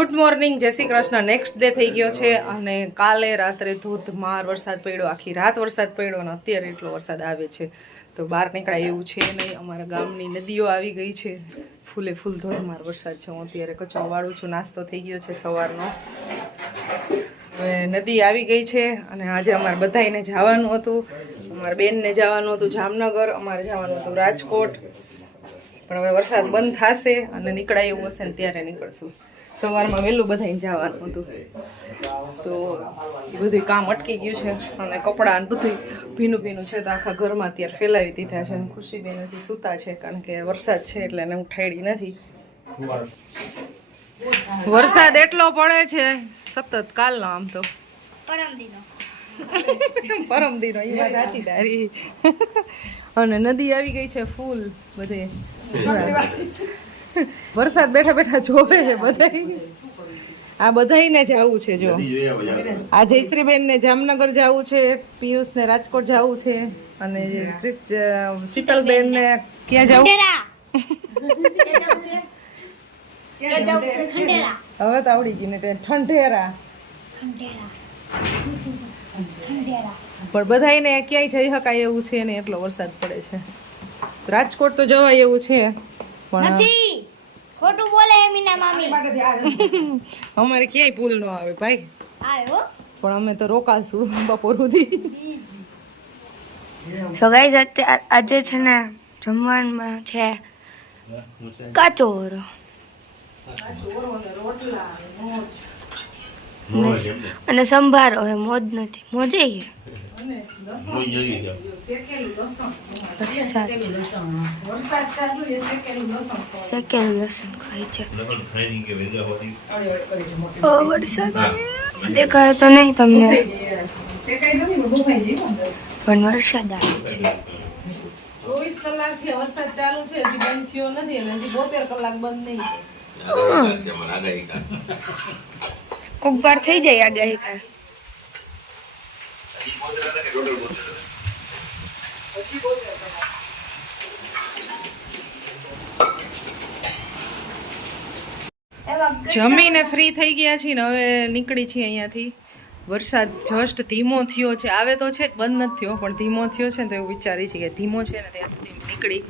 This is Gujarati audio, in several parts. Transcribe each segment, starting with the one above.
ગુડ મોર્નિંગ, જય શ્રી કૃષ્ણ. નેક્સ્ટ ડે થઈ ગયો છે અને કાલે રાત્રે ધોધમાર વરસાદ પડ્યો, આખી રાત વરસાદ પડ્યો અને અત્યારે એટલો વરસાદ આવે છે તો બહાર નીકળાય એવું છે નહીં. અમારા ગામની નદીઓ આવી ગઈ છે, ફૂલે ફૂલ ધોધમાર વરસાદ છે. હું અત્યારે કચરો વાળું છું, નાસ્તો થઈ ગયો છે સવારનો. હવે નદી આવી ગઈ છે અને આજે અમારે બધાને જવાનું હતું. અમારા બેનને જવાનું હતું જામનગર, અમારે જવાનું હતું રાજકોટ, પણ હવે વરસાદ બંધ થશે અને નીકળાય એવું હશે ને ત્યારે નીકળશું. સવારમાં વહેલું બધાને જવાનું હતું તો એ બધું કામ અટકી ગયું છે અને કપડાં બધું ભીનું ભીનું છે તો આખા ઘરમાં અત્યારે ફેલાવી દીધા છે. અને ખુશીબેન હજી સૂતા છે કારણ કે વરસાદ છે એટલે એને ઉઠાડી નથી. વરસાદ એટલો પડે છે સતત કાલનો, આમ તો પરમદીનો એ વાત સાચી તારી. અને નદી આવી ગઈ છે ફૂલ બધે. વરસાદ બેઠા બેઠા જોવે છે બધા. આ બધાને જવું છે. જો આ જયશ્રીબેન ને જામનગર જવું છે, પિયુષ ને રાજકોટ જવું છે અને શીતલબેન ને ક્યાં જવું? હવે તો આવડી ગઈ ને ઠંઢેરા. પણ બધાને ક્યાંય જઈ શકાય એવું છે ને એટલો વરસાદ પડે છે. રાજકોટ તો જવાય એવું છે પણ ખોટું બોલે મીના મામી. અમારે ક્યાંય પુલ ન આવે ભાઈ, આવ્યો પણ અમે તો રોકાશું બપોર સુધી. સો ગાઈઝ આજે છે ને જમવામાં છે કાચો ઓરો અને સંભારો. હવે મોજ નથી, મોજે શેકેલું લસણ ખાય છે. વરસાદ દેખાય તો નહીં તમને, પણ વરસાદ આવે છે. 24 કલાકથી વરસાદ ચાલુ છે, હજી બંધ થયો નથી અને હજી 72 કલાક બંધ નહીં. કોક વાર થઈ જાય આગાહી કાર. જમીને ફ્રી થઈ ગયા છીએ ને હવે નીકળી છીએ અહીંયાથી. વરસાદ જસ્ટ ધીમો થયો છે, આવે તો છે જ, બંધ નથી થયો પણ ધીમો થયો છે ને તો એવું વિચારી છે કે ધીમો છે ને ત્યાં સુધી નીકળી.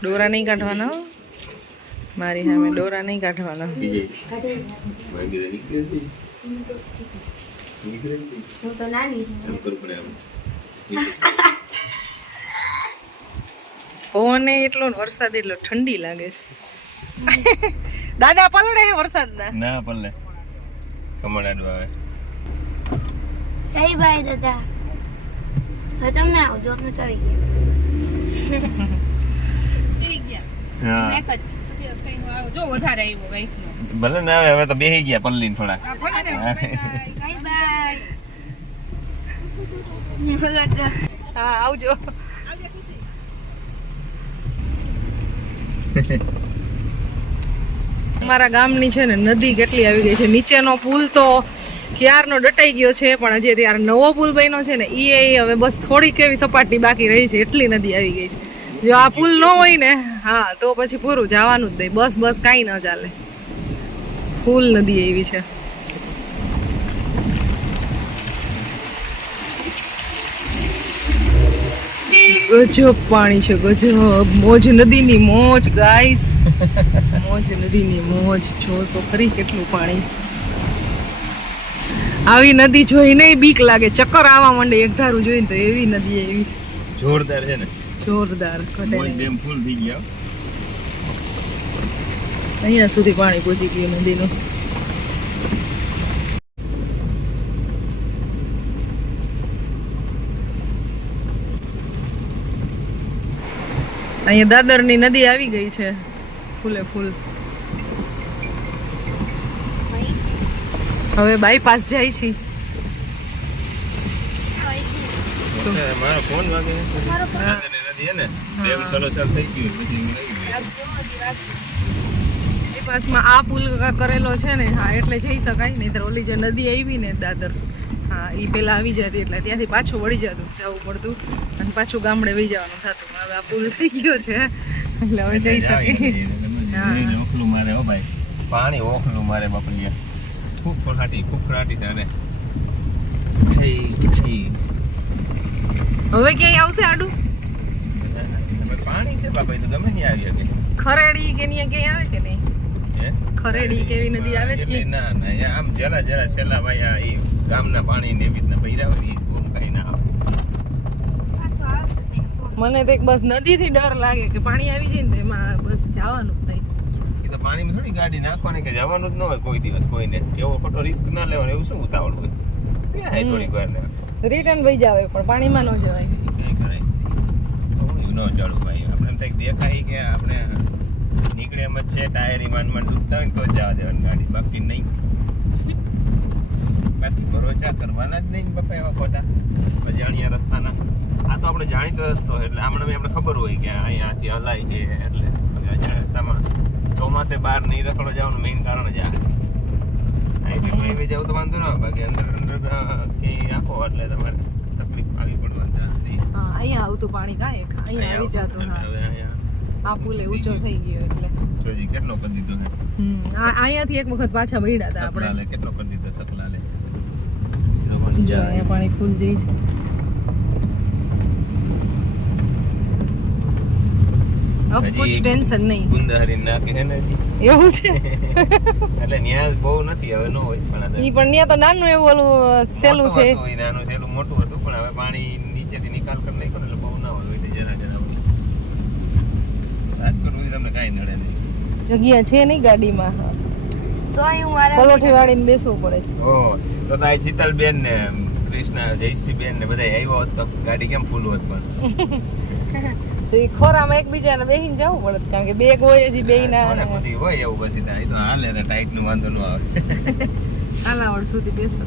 ડોરા નહીં કાઢવાના મારી સામે, ડોરા નહીં કાઢવાના. પવન એટલો વરસાદ એટલો ઠંડી લાગે છે. દાદા પલળે હે વરસાદ ના પલ્લે કમળાડવા આવે. બાય બાય દાદા. હવે તમે આવજો, અમે તો આવી ગયા. જો વધારે આવ્યો કઈ ભલે ના આવે, હવે તો બેહી ગયા પલ્લી થોડા. હા આવજો. અમારા ગામની છે ને નદી કેટલી આવી ગઈ છે. નીચેનો પુલ તો ક્યારનો ડટાઈ ગયો છે પણ હજી ત્યારે નવો પુલ બન્યો છે ને એ હવે બસ થોડીક એવી સપાટી બાકી રહી છે, એટલી નદી આવી ગઈ છે. જો આ પુલ ન હોય ને હા તો પછી પૂરું જવાનું જ નહીં, બસ કાંઈ ન ચાલે. ફૂલ નદી એવી છે. ગજબ પાણી છે, ગજબ. મોજ નદીની મોજ ગાઈસ, મોજ નદીની મોજ. જો તો ખરી કેટલું પાણી. આવી નદી જોઈને બીક લાગે, ચક્કર આવવા માંડે એક ધારું જોઈને તો. એવી નદી એવી છે, જોરદાર છે ને, જોરદાર. ડેમ ફૂલ થઈ ગયા. અહીંયા સુધી પાણી પહોંચી ગયું નદીનું. અહીંયા દાદરની નદી આવી ગઈ છે ફૂલે ફૂલ. હવે બાયપાસ જાય છે. મારો ફોન વાગે નદી હે ને ડેમ સરોસર થઈ ગયું પછી બાયપાસમાં આ પુલ કરેલો છે ને, હા એટલે જઈ શકાય. નહીંતર ઓલી જે નદી આવી ને દાદર, હા એ પેલા આવી જતી એટલે ત્યાંથી પાછું વળી જવું પડતું અને પાછું ગામડે વહી જવાનું થતું. હવે આ પુલ થઈ ગયો છે એટલે હવે જઈ શકે. ઓખલું મારે હો ભાઈ, પાણી ઓખલું મારે બાપલિયા. ફૂફડાટી તારે. હવે ક્યાંય આવશે આડું? પાણી છે બાપા, તો ગમે નહીં આવી શકે. ખરેડી કે નહીં ક્યાંય આવે કે નહીં? ખરેડી કેવી નદી આવે છે? ના આમ જરા છેલ્લા ભાઈ આ ઈ ગામના પાણી ને એવી રીતના ભર્યા હોય ઈ કોમ કઈ ના આવે. મને તો એક બસ નદી થી ડર લાગે કે પાણી આવી જાય ને એમાં બસ જવાનું જ નહીં. એ તો પાણીમાં થોડી ગાડી નાખવાની કે જવાનું જ ન હોય કોઈ દિવસ કોઈને. એવો ખોટો રિસ્ક ના લેવાનો, એવું શું ઉતાવળ હોય? ત્યાં થોડીક વાર ને રિટર્ન વહી જાવે પણ પાણીમાં ન જવાય. કઈ કરાય ન ચડું ભાઈ. આપણે એમ થાય દેખાય કે આપણે નીકળે એમ જ છે, ટાયરી માંડ ડૂબતા હોય ને તો જ જવા દેવાની ગાડી, બાકી નહીં. બાકી ભરોસા કરવાના જ નહીં બાપા એવા ખોટા અજાણ્યા રસ્તાના. આ તો આપણે જાણીતો રસ્તો એટલે આપણે ખબર હોય કે અહીંયાથી હલાય છે, એટલે અજાણ્યા રસ્તામાં ચોમાસે બહાર નહીં રખડો જવાનું મેઇન કારણ જ આ. અહીંથી પ્રેમી જવું તો વાંધો ના, બાકી અંદર ક્યાંય આખો એટલે તમારે તકલીફ આવી પડવાની ચાન્સ નહીં. હા, અહીંયા આવતું પાણી કાંઈ અહીંયા આવી જતું. હા, હવે અહીંયા આ પુલે ઊંચો થઈ ગયો એટલે જોજી કેટલો કરી દીધો છે. અહીંયાથી એક વખત પાછા વળ્યા હતા આપણે. સકલાલે કેટલો કરી દીધો સકલાલે. જો અહીંયા પાણી ફૂલ જાય છે. अब कुछ टेंशन नहीं. ગુંદાહરી નાખે છે ને હજી. એવું છે? એટલે ન્યા બહુ નથી, હવે ન હોય પણ ઈ પણ ત્યાં તો નાનું એવું ઓલું સેલું છે. ઈ નાનું સેલું મોટું હતું પણ હવે પાણી નીચેથી નિકાલ કરી નાખ્યો એટલે બહુ ના હોય, એટલે જરા હોય. રાજકોટ સુધી તમને કાંઈ નડે નહીં. જગ્યા છે નહીં ગાડીમાં. તો અહીં હું મારા પલોઠી વાળીને બેસવું પડે છે. ઓહ, તો કાંઈ શીતલબેન ને કૃષ્ણા જયશ્રીબેન ને બધા આવ્યા હોત તો ગાડી કેમ ફૂલ હોત પણ. તો એ ખોરામાં એકબીજાને બેહીને જવું પડે કારણ કે બેગ હોય હજી બેયના કોને બધી હોય એવું પછી થાય તો હાલે રે, ટાઈટ નું વાંધો ન આવે. આલાવડ સુધી બેસો.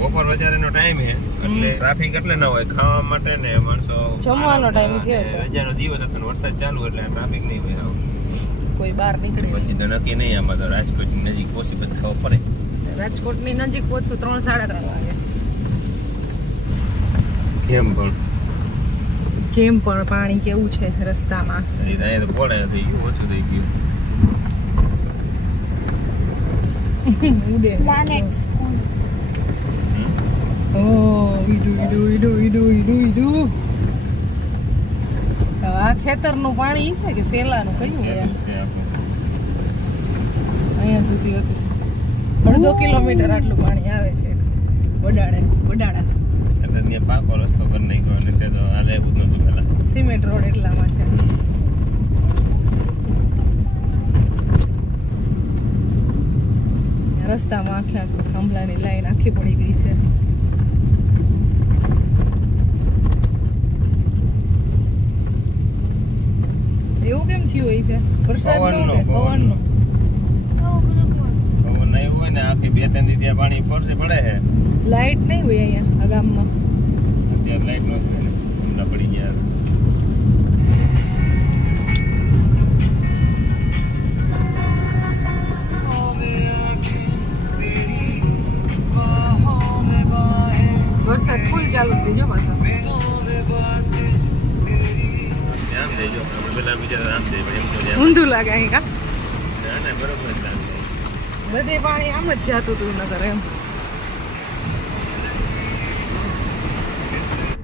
બપોર વચારેનો ટાઈમ છે એટલે ટ્રાફિક એટલે ના હોય ખાવા માટે ને માણસો જમવાનો ટાઈમ થયો છે. રજાનો દિવસ હતો ને વરસાદ ચાલુ એટલે ટ્રાફિક નહીં હોય આવું. કોઈ બહાર નીકળે પછી તો નક્કી નહીં, આમાં તો રાજકોટ નજીક પહોંચી બસ ખાવા પડે. રાજકોટની નજીક પહોંચશું 3-3:30 વાગે. કેમ પણ કેમ પણ પાણી કેવું છે રસ્તામાં? અહીંયા તો પોળે થઈ ગયું, ઓછું થઈ ગયું. ઉડે પ્લાનેટ સ્કૂલ. આ ખેતરનું પાણી છે કે સેલાનું કયું હોય? અહીંયા સુધી હતું 1.5 કિલોમીટર આટલું પાણી આવે છે વડાળા. એટલે ત્યાં પાકો રસ્તો કરી નાખ્યો અને તે તો હાલે એવું જ નતું પેલા. સિમેન્ટ રોડ એટલામાં છે. રસ્તામાં આખે થાંભલાની લાઈન આખી પડી ગઈ છે. એવું કેમ થયું હોય છે? વરસાદનું કે પવનનું? પવન નહીં હોય ને આખી 2-3 દી ત્યાં પાણી પડે છે. લાઈટ નહીં હોય અહીંયા આ ગામમાં. અત્યારે લાઈટ નો હોય ને હમણાં પડી ગયા. વરસાદ ફૂલ ચાલુ થઈ ગયો પાછો. આમ દેજો આપણે પેલા બીજા આમ દે એમ તો ઊંધું લાગે અહીં કા? ના બરોબર જ આમ દે. બધે પાણી આમ જ જાતું હતું નગર એમ.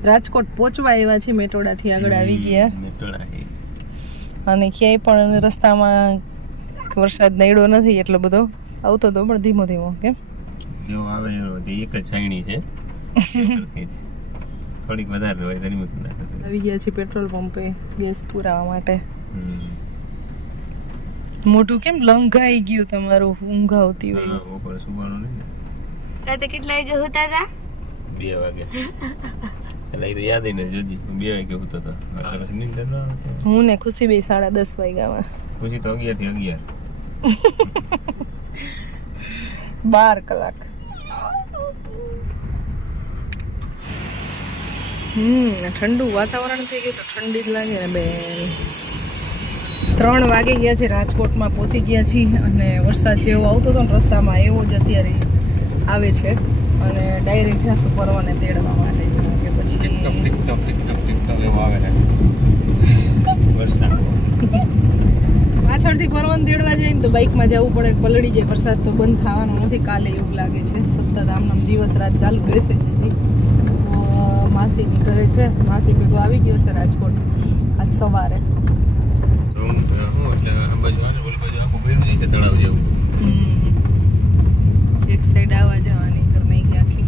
રાજકોટ પહોંચવા આવ્યા છે, મેટોડાથી આગળ આવી ગયા. અને ક્યાંય પણ રસ્તામાં વરસાદ નડ્યો નથી એટલો બધો. આવતો તો પણ ધીમો ધીમો. કેમ જેવો આવે એક જ છાયણી છે. થોડીક વધારે હોય ગરમી આવી ગયા છે પેટ્રોલ પંપે ગેસ પુરાવા માટે. મોટું કેમ લંઘાઈ ગયું તમારું? ઊંઘ આવતી હોય. બપોરે સુવાનું નહીં ને. રાતે કેટલા વાગે હોતા હતા? 2 વાગે. એટલે એ તો યાદ નહીં જોજી 2 વાગે હોતો હતો. પછી નીંદર ના આવતી. હું ને ખુશી બે 10:30 વાગ્યામાં. ખુશી તો 11 થી 11. 12 કલાક. ઠંડુ વાતાવરણ થઈ ગયું તો ઠંડી જ લાગે ને બેન. 3 વાગે ગયા છે, રાજકોટમાં પહોંચી ગયા છીએ અને વરસાદ જેવો આવતો હતો ને રસ્તામાં એવો જ અત્યારે આવે છે અને ડાયરેક્ટ જાસુ પરવાને તેડવા માટે કે પછી ટિક ટોક એવો આવે ને. વરસાદ. પાછળથી પરવન તેડવા જાય ને તો બાઇકમાં જવું પડે, પલળી જાય. વરસાદ તો બંધ થવાનો નથી કાલે એવું લાગે છે. સતત આમ દિવસ રાત ચાલુ રહેશે. હજી માસીની ઘરે છે, માસી ભેગો આવી ગયો છે રાજકોટ આજ સવારે. હું એટલે આ બાજુ આને ઓલી બાજુ આખું ભર્યું છે તળાવ જેવું. એક સાઈડ આવવા જવાની ઘર નહીં આખી.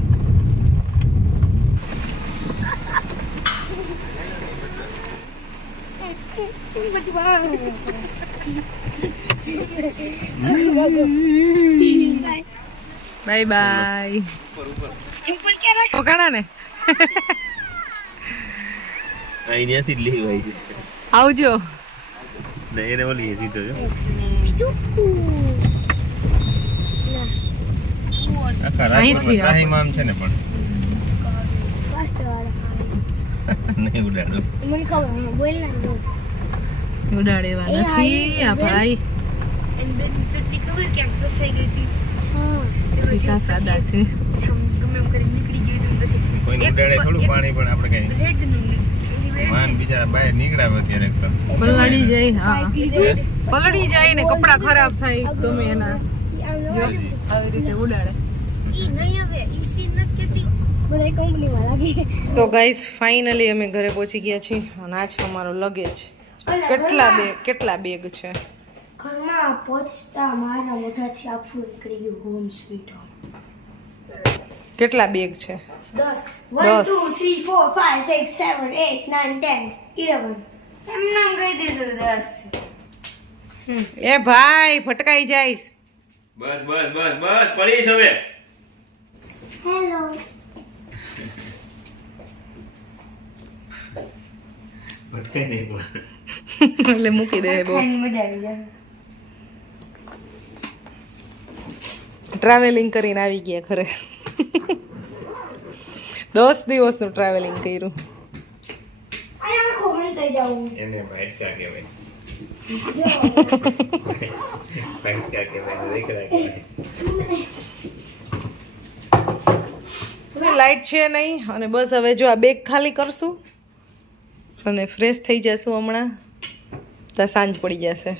Bye bye. પકડા ને અહીંયાથી જ લેવાય છે. આવજો. ને એને ઓલી સીધો છે. અહીંથી આમ છે ને પણ નહીં ઉડાડો. મને ખબર બોલ ના ઉડાડેવા નથી આ ભાઈ. ચટણી ખબર ક્યાંક ફસાઈ ગઈ હતી. સીધા સાદા છે. ગમે એમ કરીને નીકળી ગઈ તો પછી કોઈને ઉડાડે થોડું પાણી પણ આપણે કઈ માન બિચારા બહાર નીકળ્યા અત્યારે તો પલળી જાય. હા પલળી જાય ને કપડા ખરાબ થાય ગમે એના. જો આવી રીતે ઉડાડે. ઈ નહીં હવે ઈ સીન નથી કેતી બધા કંપનીમાં લાગી. સો ગાઈસ ફાઇનલી અમે ઘરે પહોંચી ગયા છીએ અને આ છે અમારો લગેજ. કેટલા બેગ છે ઘરમાં પહોંચતા મારા મોઢાથી આફું નીકળી ગયું હોમ સ્વીટ હોમ. કેટલા બેગ છે? 10 1 2 3 4 5 6 7 8 9 10 11 એમ નામ કહી દીધું 10. એ ભાઈ ફટકાઈ જાઈશ. બસ બસ બસ બસ પડીશ હવે. હેલો ભટકાઈ નહીં પણ એટલે મૂકી દે બહુ. મજા આવી જાય. ટ્રાવેલિંગ કરીને આવી ગયા ઘરે. 10 દિવસનું ટ્રાવેલિંગ કર્યું. આખો હંતાઈ જાઉં. એને ભાઈકા કહેવાય. ભાઈકા કહેવાય દીકરા કહેવાય. લાઈટ છે નહીં અને બસ હવે જો આ બેગ ખાલી કરશું અને ફ્રેશ થઈ જશું હમણાં. ત્યાં સાંજ પડી જશે.